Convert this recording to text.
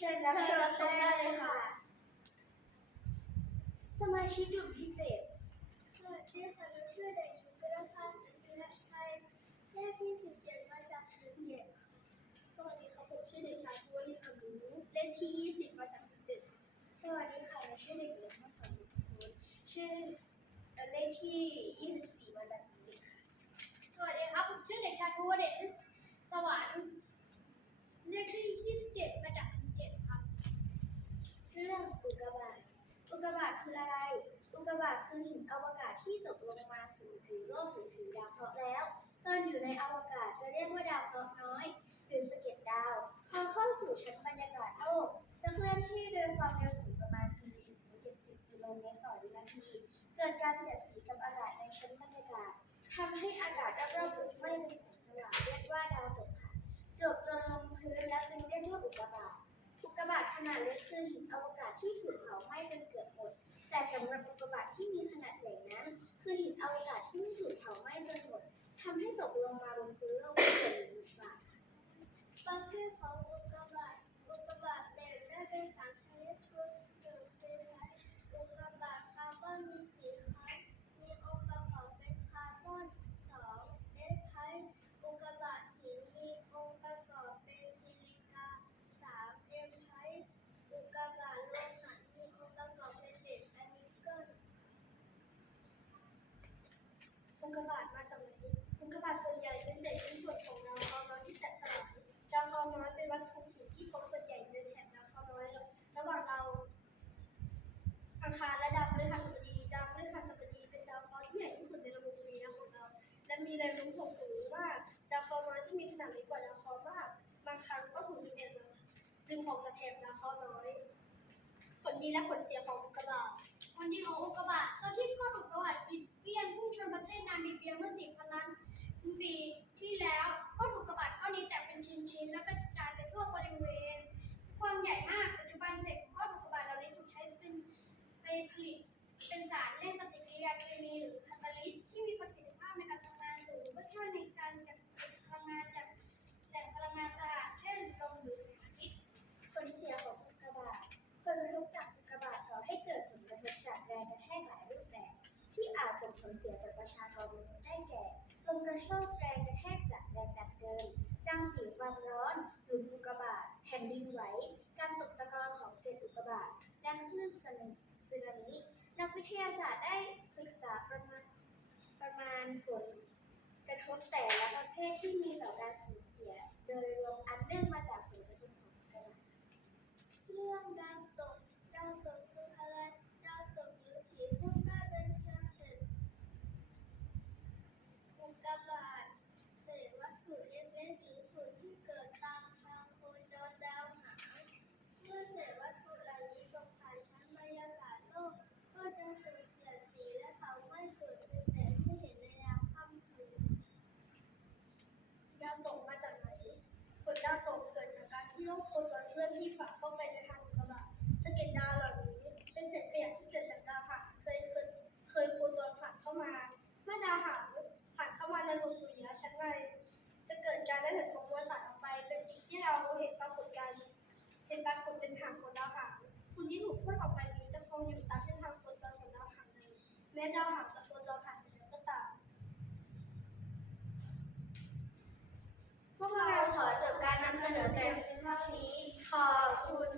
ชิญรับชมได้เลยค่ะ สมาชิกกลุ่มที่เจ็ดสวัสดีค่ะเราชื่อเด็กหญิงกระพันธ์ศิลป์ชัยเลขที่สิบเจ็ดมาจากหนึ่งเจ็ดสวัสดีครับผมชื่อเด็กชายภูวรินทร์คำรู้เลขที่20มาจากเจ็ดสวัสดีค่ะเราชื่อเด็กหญิงมัสอนบุญชื่อเอ่อเลขที่24มาจากเจ็ดค่ะสวัสดีครับผมชื่อเด็กชายภูวเดชสวรรค์เลขที่ 27 มาจาก7ครับ เรื่องอุกกาบาตอุกกาบาตคืออะไร อุกกาบาตคือหิ นอวกาศที่ตกลงมาสู่ผิวโลกหรือผิวดาวเคราะห์แล้ว ตอนอยู่ในอวกาศจะเรียกว่าดาวเคราะห์น้อย หรือสะเก็ดดาว พอเข้าสู่ชั้นบรรยากาศโลกจะเคลื่อนที่โดยความเร็วสูงประมาณ 40-70 กิโลเมตรต่อวินาที เกิดการเสียดสีกับอากาศในชั้นบรรยากาศทำให้อากาศรอบๆถูกไหม้เป็นแสงสว่างเรียกว่าดาวตกค่ะจบจนลงพื้นแล้วจึงเรียกว่าอุกกาบาตอุกกาบาตขนาดเล็กคือหินอวกาศที่ถูกเผาไหม้จนเกือบหมด แต่สำหรับอุกกาบาตที่มีขนาดใหญ่นั้น คือหินอวกาศที่ม่ถูกเผาไหม้ อุกกาบาตมาจากไหนอุกกาบาตส่วนใหญ่เป็นเศษชิ้นส่วนของดาวเคราะห์น้อยที่แตกสลายดาวเคราะห์น้อยเป็นวัตถุหินที่พบส่วนใหญ่ในแถบดาวเคราะห์น้อยระหว่างดาวอังคารและดาวพฤหัสบดีดาวพฤหัสบดีเป็นดาวเคราะห์ที่ใหญ่ที่สุดในระบบสุริยะของเรา และมีแรงโน้มถ่วงสูงมากดาวเคราะห์น้อยที่มีขนาดเล็กกว่าดาวเคราะห์มากบางครั้งก็ถูกดึงออกดึงออกจากแถบดาวเคราะห์น้อย ผลดีและผลเสียของอุกกาบ ลเสียต่อประชากรมนุษย์ได้แก่ลมกระโชกแรงกระแทกจากแรงดันเดินรังสีความร้อนหลุมอุกกาบาตแผ่นดินไหว การตกตะกอนของเศษอุกกาบาตและคลื่นสึนามินักวิทยาศาสตร์ได้ศึกษาประมาณประมาณผลกระทบแต่ละประเภทที่มีต่อการสูญเสีย โดยรวมอันเนื่องมาจากผลกระทบของอุกกาบาต เรื่องดาวตก ดาวตกคืออะไร ดาวตกหรือผีพุ่งได้เป็นเพียงเศษอุกกาบาตเศษวัตถุเล็กๆหรือฝุ่นที่เกิดตามทางโคจรดาวหางเมื่อเศษวัตถุเหล่านี้ตกผ่านชั้นบรรยากาศโลก ก็จะถูกเสียดสีและเผาไหม้เกิดเป็นแสงที่เห็นในยามค่ำคืน ดาวตกมาจากไหน ผลดาวตกเกิดจากการที่โลกโคจรเค ลื่อนที่ฝ่าเข้าไปในทางกกาบาตสะเก็ดดาวเหล่านี้ เป็นเศษขยะที่เกิดจากดาวหางเคยเคยเคยโคจรผ่านเข้ามา เมื่อดาวหางผ่านเข้ามาในระบบสุริยะชั้นในจะเกิดการได้เห็นของมวลสารออกไป เป็นสิ่งที่เราเห็นปรากฏการเห็นปรากฏเป็นหางของดาวหางฝุ่นที่ถูกพ่นออกไปนี้จะคงอยู่ตามเส้นทางโคจรของดาวหางเดิมแม้ดาวหางจะโคจรผ่านไปแล้วก็ตามพวกเราขอจบการนำเสนอแต่เพียงเท่านี้ ขอบคุณ